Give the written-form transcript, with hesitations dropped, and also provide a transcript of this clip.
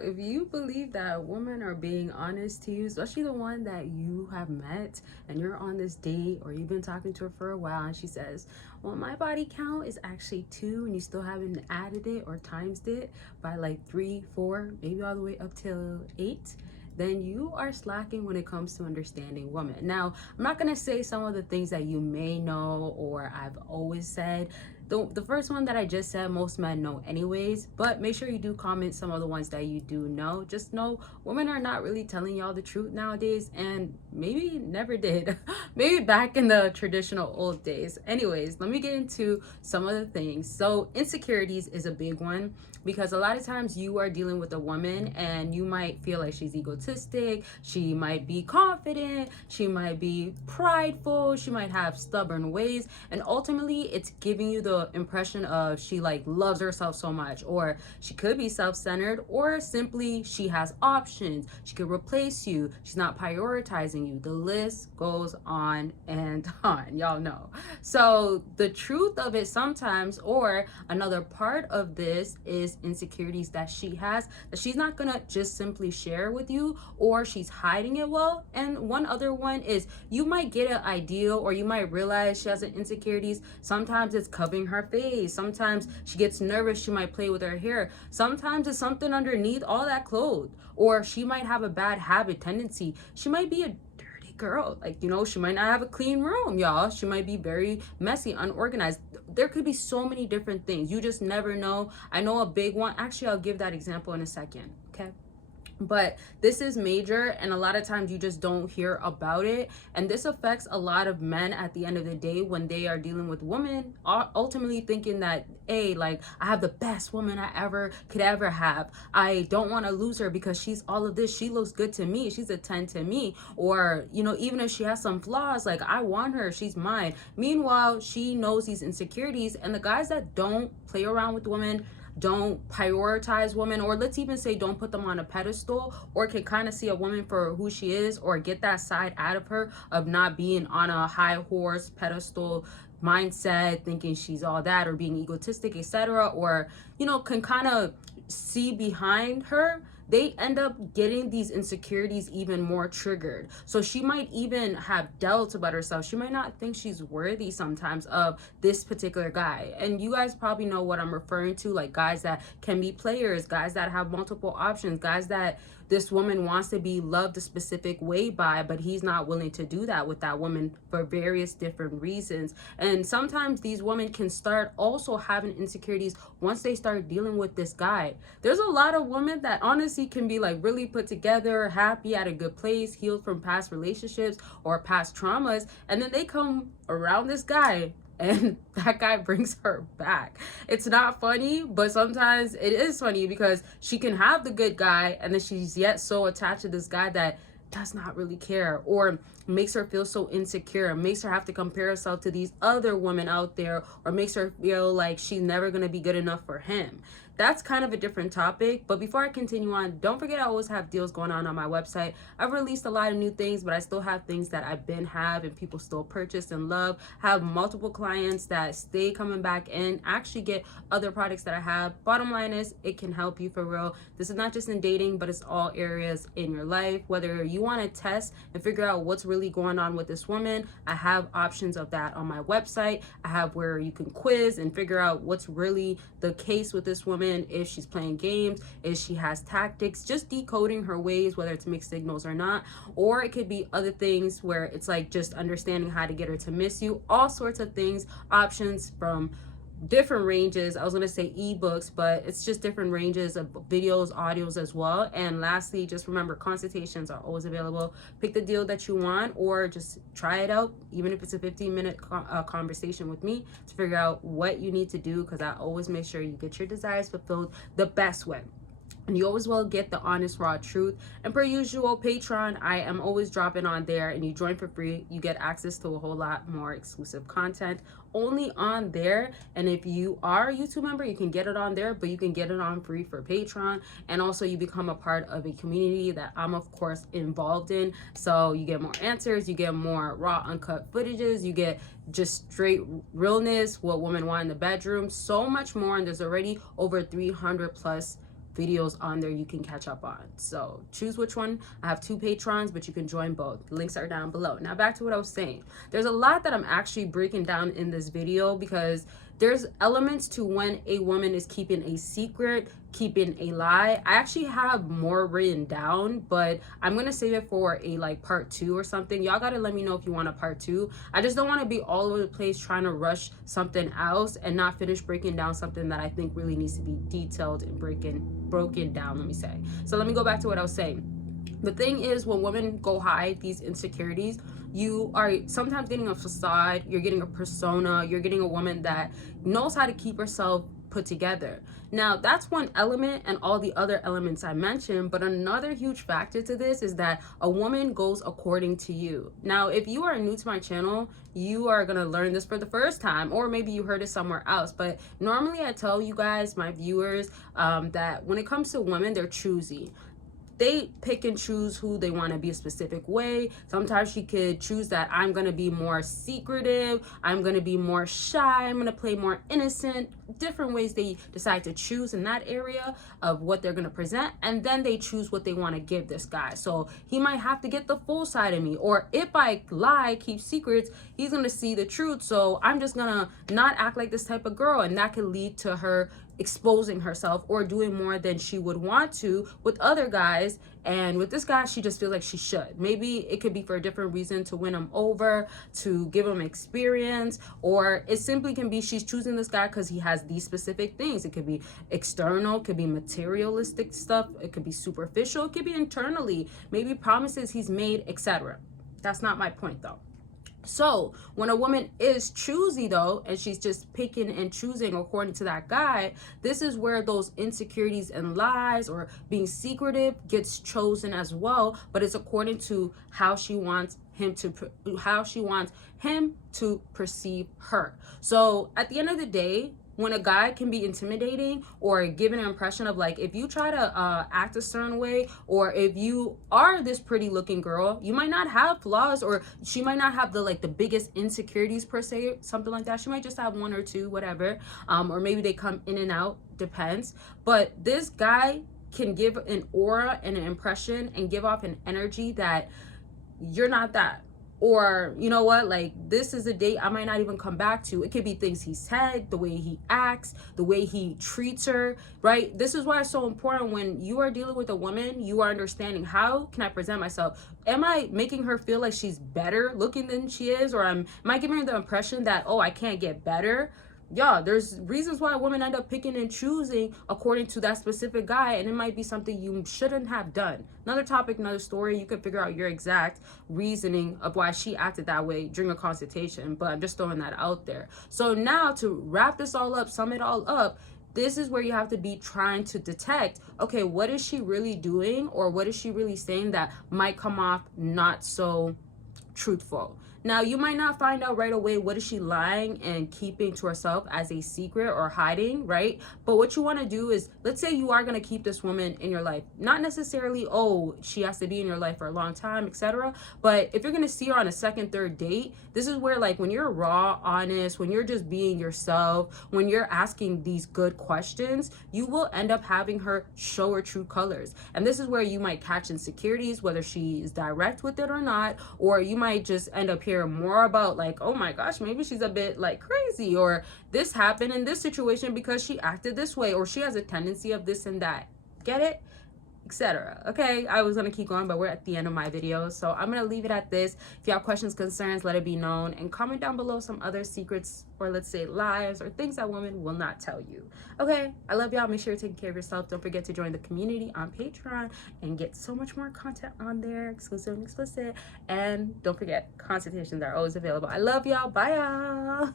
if you believe that women are being honest to you, especially the one that you have met and you're on this date or you've been talking to her for a while and she says, well, my body count is actually 2 and you still haven't added it or times it by like 3, 4, maybe all the way up till 8, then you are slacking when it comes to understanding women. Now, I'm not gonna say some of the things that you may know or I've always said. The first one that I just said, most men know anyways, but make sure you do comment some of the ones that you do know. Just know women are not really telling y'all the truth nowadays, and maybe never did. Maybe back in the traditional old days. Anyways, let me get into some of the things. So insecurities is a big one, because a lot of times you are dealing with a woman and you might feel like she's egotistic, she might be confident, she might be prideful, she might have stubborn ways, and ultimately it's giving you the impression of she like loves herself so much, or she could be self-centered, or simply she has options, she could replace you, she's not prioritizing you. The list goes on and on, y'all know. So the truth of it sometimes, or another part of this, is insecurities that she has that she's not gonna just simply share with you, or she's hiding it well. And one other one is you might get an idea, or you might realize she has an insecurities. Sometimes it's covering her face, sometimes she gets nervous, she might play with her hair, sometimes it's something underneath all that clothes, or she might have a bad habit tendency, she might be a girl, like, you know, she might not have a clean room, y'all, she might be very messy, unorganized. There could be so many different things, you just never know. I know a big one, actually I'll give that example in a second, okay? But this is major, and a lot of times you just don't hear about it, and this affects a lot of men at the end of the day when they are dealing with women, ultimately thinking that, hey, like, I have the best woman I could ever have, I don't want to lose her because she's all of this, she looks good to me, she's a 10 to me, or, you know, even if she has some flaws, like, I want her, she's mine. Meanwhile, she knows these insecurities, and the guys that don't play around with women, don't prioritize women, or let's even say don't put them on a pedestal, or can kind of see a woman for who she is, or get that side out of her of not being on a high horse pedestal mindset, thinking she's all that, or being egotistic, etc., or, you know, can kind of see behind her, they end up getting these insecurities even more triggered. So she might even have doubts about herself. She might not think she's worthy sometimes of this particular guy. And you guys probably know what I'm referring to, like guys that can be players, guys that have multiple options, guys that this woman wants to be loved a specific way by, but he's not willing to do that with that woman for various different reasons. And sometimes these women can start also having insecurities once they start dealing with this guy. There's a lot of women that honestly can be like really put together, happy, at a good place, healed from past relationships or past traumas, and then they come around this guy and that guy brings her back. It's not funny, but sometimes it is funny, because she can have the good guy and then she's yet so attached to this guy that does not really care, or makes her feel so insecure, makes her have to compare herself to these other women out there, or makes her feel like she's never going to be good enough for him. That's kind of a different topic, but before I continue on, don't forget I always have deals going on my website. I've released a lot of new things, but I still have things that I've been have and people still purchase and love. I have multiple clients that stay coming back and actually get other products that I have. Bottom line is, it can help you for real. This is not just in dating, but it's all areas in your life. Whether you want to test and figure out what's really going on with this woman, I have options of that on my website. I have where you can quiz and figure out what's really the case with this woman, if she's playing games, if she has tactics, just decoding her ways, whether it's mixed signals or not, or it could be other things where it's like just understanding how to get her to miss you, all sorts of things, options from different ranges. I was going to say ebooks, but it's just different ranges of videos, audios as well. And lastly, just remember, consultations are always available. Pick the deal that you want, or just try it out, even if it's a 15-minute conversation with me to figure out what you need to do, because I always make sure you get your desires fulfilled the best way. And you always will get the honest, raw truth. And per usual, Patreon, I am always dropping on there, and you join for free. You get access to a whole lot more exclusive content only on there. And if you are a YouTube member, you can get it on there, but you can get it on free for Patreon. And also you become a part of a community that I'm of course involved in. So you get more answers, you get more raw, uncut footages, you get just straight realness, what women want in the bedroom, so much more. And there's already over 300 plus videos on there you can catch up on. So choose which one. I have 2 patrons, but you can join both. Links are down below. Now back to what I was saying. There's a lot that I'm actually breaking down in this video, because there's elements to when a woman is keeping a secret, keeping a lie. I actually have more written down, but I'm gonna save it for a like part 2 or something. Y'all gotta let me know if you want a part 2. I just don't want to be all over the place trying to rush something else and not finish breaking down something that I think really needs to be detailed and broken down, let me say. So let me go back to what I was saying. The thing is, when women go hide these insecurities, you are sometimes getting a facade, you're getting a persona, you're getting a woman that knows how to keep herself put together. Now, that's one element, and all the other elements I mentioned, but another huge factor to this is that a woman goes according to you. Now, if you are new to my channel, you are gonna learn this for the first time, or maybe you heard it somewhere else, but normally I tell you guys, my viewers, that when it comes to women, they're choosy. They pick and choose who they want to be a specific way. Sometimes she could choose that I'm going to be more secretive, I'm going to be more shy, I'm going to play more innocent. Different ways they decide to choose in that area of what they're going to present, and then they choose what they want to give this guy. So he might have to get the full side of me, or if I lie, keep secrets, he's going to see the truth. So I'm just going to not act like this type of girl, and that could lead to her exposing herself or doing more than she would want to with other guys. And with this guy, she just feels like she should. Maybe it could be for a different reason, to win him over, to give him experience, or it simply can be she's choosing this guy because he has these specific things. It could be external, it could be materialistic stuff, it could be superficial, it could be internally, maybe promises he's made, etc. That's not my point though. So when a woman is choosy though, and she's just picking and choosing according to that guy, this is where those insecurities and lies or being secretive gets chosen as well, but it's according to how she wants him to perceive her. So at the end of the day, when a guy can be intimidating or give an impression of like, if you try to act a certain way, or if you are this pretty looking girl, you might not have flaws, or she might not have the biggest insecurities per se, something like that. She might just have 1 or 2, whatever, or maybe they come in and out, depends. But this guy can give an aura and an impression and give off an energy that you're not that. Or, you know what, like, this is a date I might not even come back to. It could be things he said, the way he acts, the way he treats her, right? This is why it's so important when you are dealing with a woman, you are understanding, how can I present myself? Am I making her feel like she's better looking than she is? Or am I giving her the impression that, oh, I can't get better? Yeah, there's reasons why women end up picking and choosing according to that specific guy, and it might be something you shouldn't have done. Another topic, another story. You can figure out your exact reasoning of why she acted that way during a consultation, but I'm just throwing that out there. So now, to wrap this all up, sum it all up, this is where you have to be trying to detect, okay, what is she really doing, or what is she really saying that might come off not so truthful? Now, you might not find out right away what is she lying and keeping to herself as a secret or hiding, right? But what you want to do is, let's say you are going to keep this woman in your life. Not necessarily, oh, she has to be in your life for a long time, etc. But if you're going to see her on a second, third date, this is where, like, when you're raw, honest, when you're just being yourself, when you're asking these good questions, you will end up having her show her true colors. And this is where you might catch insecurities, whether she is direct with it or not, or you might just end up hear more about, like, oh my gosh, maybe she's a bit like crazy, or this happened in this situation because she acted this way, or she has a tendency of this and that. Get it? Etc. Okay, I was gonna keep going, but we're at the end of my video, so I'm gonna leave it at this. If you have questions, concerns, let it be known, and comment down below some other secrets, or let's say lies, or things that women will not tell you. Okay, I love y'all. Make sure you're taking care of yourself. Don't forget to join the community on Patreon and get so much more content on there, exclusive and explicit. And don't forget, consultations are always available. I love y'all. Bye y'all.